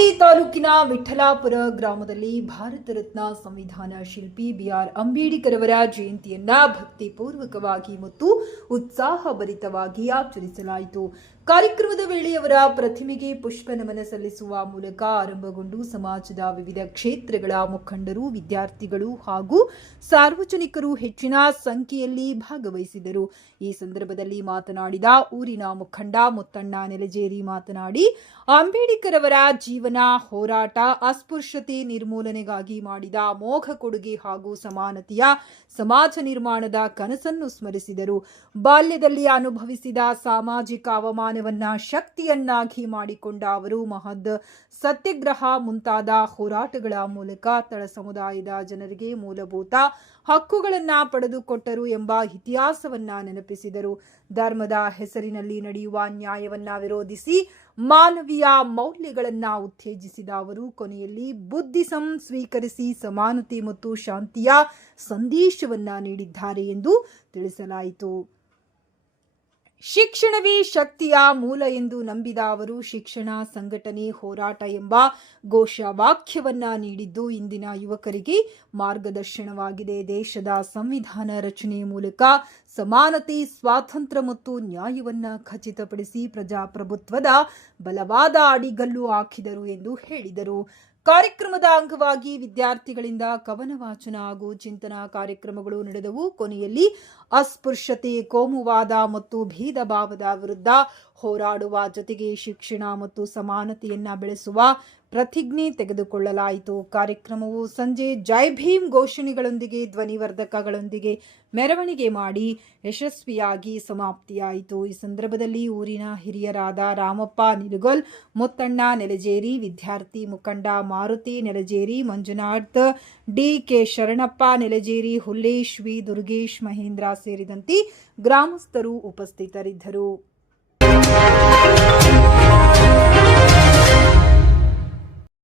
ನ್ಯಾಮತಿ ತಾಲೂಕಿನ ವಿಠಲಾಪುರ ಗ್ರಾಮದಲ್ಲಿ ಭಾರತ ರತ್ನ ಸಂವಿಧಾನ ಶಿಲ್ಪಿ ಬಿಆರ್ ಅಂಬೇಡ್ಕರ್ ಅವರ ಜಯಂತಿಯನ್ನ ಭಕ್ತಿಪೂರ್ವಕವಾಗಿ ಮತ್ತು ಉತ್ಸಾಹಭರಿತವಾಗಿ ಆಚರಿಸಲಾಯಿತು. ಕಾರ್ಯಕ್ರಮದ ವೇಳೆ ಅವರ ಪ್ರತಿಮೆಗೆ ಪುಷ್ಪ ನಮನ ಸಲ್ಲಿಸುವ ಮೂಲಕ ಆರಂಭಗೊಂಡು ಸಮಾಜದ ವಿವಿಧ ಕ್ಷೇತ್ರಗಳ ಮುಖಂಡರು, ವಿದ್ಯಾರ್ಥಿಗಳು ಹಾಗೂ ಸಾರ್ವಜನಿಕರು ಹೆಚ್ಚಿನ ಸಂಖ್ಯೆಯಲ್ಲಿ ಭಾಗವಹಿಸಿದರು. ಈ ಸಂದರ್ಭದಲ್ಲಿ ಮಾತನಾಡಿದ ಊರಿನ ಮುಖಂಡ ಮುತ್ತಣ್ಣ ನೆಲಜೇರಿ ಮಾತನಾಡಿ, ಅಂಬೇಡ್ಕರ್ ಅವರ ಜೀವನ, ಹೋರಾಟ, ಅಸ್ಪೃಶ್ಯತೆ ನಿರ್ಮೂಲನೆಗಾಗಿ ಮಾಡಿದ ಅಮೋಘ ಕೊಡುಗೆ ಹಾಗೂ ಸಮಾನತೆಯ ಸಮಾಜ ನಿರ್ಮಾಣದ ಕನಸನ್ನು ಸ್ಮರಿಸಿದರು. ಬಾಲ್ಯದಲ್ಲಿ ಅನುಭವಿಸಿದ ಸಾಮಾಜಿಕ ಅವಮಾನವನ್ನ ಶಕ್ತಿಯನ್ನಾಗಿ ಮಾಡಿಕೊಂಡ ಅವರು ಮಹದ್ ಸತ್ಯಾಗ್ರಹ ಮುಂತಾದ ಹೋರಾಟಗಳ ಮೂಲಕ ತಳ ಸಮುದಾಯದ ಜನರಿಗೆ ಮೂಲಭೂತ ಹಕ್ಕುಗಳನ್ನ ಪಡೆದುಕೊಟ್ಟರು ಎಂಬ ಇತಿಹಾಸವನ್ನ ನೆನಪಿಸಿದರು. ಧರ್ಮದ ಹೆಸರಿನಲ್ಲಿ ನಡೆಯುವ ಅನ್ಯಾಯವನ್ನ ವಿರೋಧಿಸಿ ಮಾನವೀಯ ಮೌಲ್ಯಗಳನ್ನ ಉತ್ತೇಜಿಸಿದ ಅವರು ಕೊನೆಯಲ್ಲಿ ಬುದ್ಧಿಸಂ ಸ್ವೀಕರಿಸಿ ಸಮಾನತೆ ಮತ್ತು ಶಾಂತಿಯ ಸಂದೇಶವನ್ನ ನೀಡಿದ್ದಾರೆ ಎಂದು ತಿಳಿಸಲಾಯಿತು. ಶಿಕ್ಷಣವೇ ಶಕ್ತಿಯ ಮೂಲ ಎಂದು ನಂಬಿದ ಅವರು ಶಿಕ್ಷಣ, ಸಂಘಟನೆ, ಹೋರಾಟ ಎಂಬ ಘೋಷವಾಕ್ಯವನ್ನ ನೀಡಿದ್ದು ಇಂದಿನ ಯುವಕರಿಗೆ ಮಾರ್ಗದರ್ಶನವಾಗಿದೆ. ದೇಶದ ಸಂವಿಧಾನ ರಚನೆಯ ಮೂಲಕ ಸಮಾನತೆ, ಸ್ವಾತಂತ್ರ್ಯ ಮತ್ತು ನ್ಯಾಯವನ್ನ ಖಚಿತಪಡಿಸಿ ಪ್ರಜಾಪ್ರಭುತ್ವದ ಬಲವಾದ ಅಡಿಗಲ್ಲು ಹಾಕಿದರು ಎಂದು ಹೇಳಿದರು. ಕಾರ್ಯಕ್ರಮದ ಅಂಗವಾಗಿ ವಿದ್ಯಾರ್ಥಿಗಳಿಂದ ಕವನ ವಾಚನ ಹಾಗೂ ಚಿಂತನಾ ಕಾರ್ಯಕ್ರಮಗಳು ನಡೆದವು. ಕೊನೆಯಲ್ಲಿ ಅಸ್ಪೃಶ್ಯತೆ, ಕೋಮುವಾದ ಮತ್ತು ಭೇದ ಭಾವದ ವಿರುದ್ಧ ಹೋರಾಡುವ ಜೊತೆಗೆ ಶಿಕ್ಷಣ ಮತ್ತು ಸಮಾನತೆಯನ್ನ ಬೆಳೆಸುವ ಪ್ರತಿಜ್ಞೆ ತೆಗೆದುಕೊಳ್ಳಲಾಯಿತು. ಕಾರ್ಯಕ್ರಮವು ಸಂಜೆ ಜೈ ಭೀಮ್ ಘೋಷಣೆಗಳೊಂದಿಗೆ ಧ್ವನಿವರ್ಧಕಗಳೊಂದಿಗೆ ಮೆರವಣಿಗೆ ಮಾಡಿ ಯಶಸ್ವಿಯಾಗಿ ಸಮಾಪ್ತಿಯಾಯಿತು. ಈ ಸಂದರ್ಭದಲ್ಲಿ ಊರಿನ ಹಿರಿಯರಾದ ರಾಮಪ್ಪ ನಿಲುಗಲ್, ಮುತ್ತಣ್ಣ ನೆಲಜೇರಿ, ವಿದ್ಯಾರ್ಥಿ ಮುಖಂಡ ಮಾರುತಿ ನೆಲಜೇರಿ, ಮಂಜುನಾಥ್ ಡಿ.ಕೆ. ಶರಣಪ್ಪ ನೆಲಜೇರಿ, ಹುಲ್ಲೇಶ್ ವಿ, ದುರ್ಗೇಶ್, ಮಹೇಂದ್ರ ಸೇರಿದಂತೆ ಗ್ರಾಮಸ್ಥರು ಉಪಸ್ಥಿತರಿದ್ದರು.